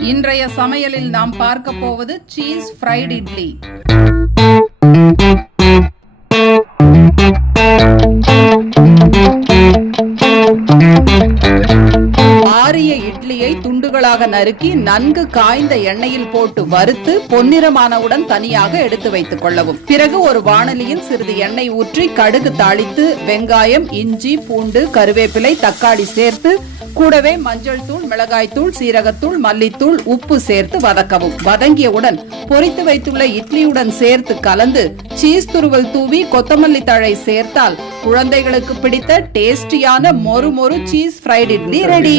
இன்றைய சமையலில் நாம் பார்க்க போவது சீஸ் ஃப்ரைட் இட்லி. ஆரிய இட்லியை துண்டுகளாக நறுக்கி நன்கு காய்ந்த எண்ணெயில் போட்டு வறுத்து பொன்னிறமானவுடன் தனியாக எடுத்து வைத்துக் கொள்ளவும். பிறகு ஒரு வாணலியில் சிறிது எண்ணெய் ஊற்றி கடுகு தாளித்து வெங்காயம், இஞ்சி, பூண்டு, கருவேப்பிலை, தக்காளி சேர்த்து கூடவே மஞ்சள் தூள், மிளகாய் தூள், சீரகத்தூள், மல்லித்தூள், உப்பு சேர்த்து வதக்கவும். வதங்கியவுடன் பொரித்து வைத்துள்ள இட்லியுடன் சேர்த்து கலந்து சீஸ் துருவல் தூவி கொத்தமல்லி தழை சேர்த்தால் குழந்தைகளுக்கு பிடித்த டேஸ்டியான மொறு மொறு சீஸ் ஃப்ரைட் இட்லி ரெடி.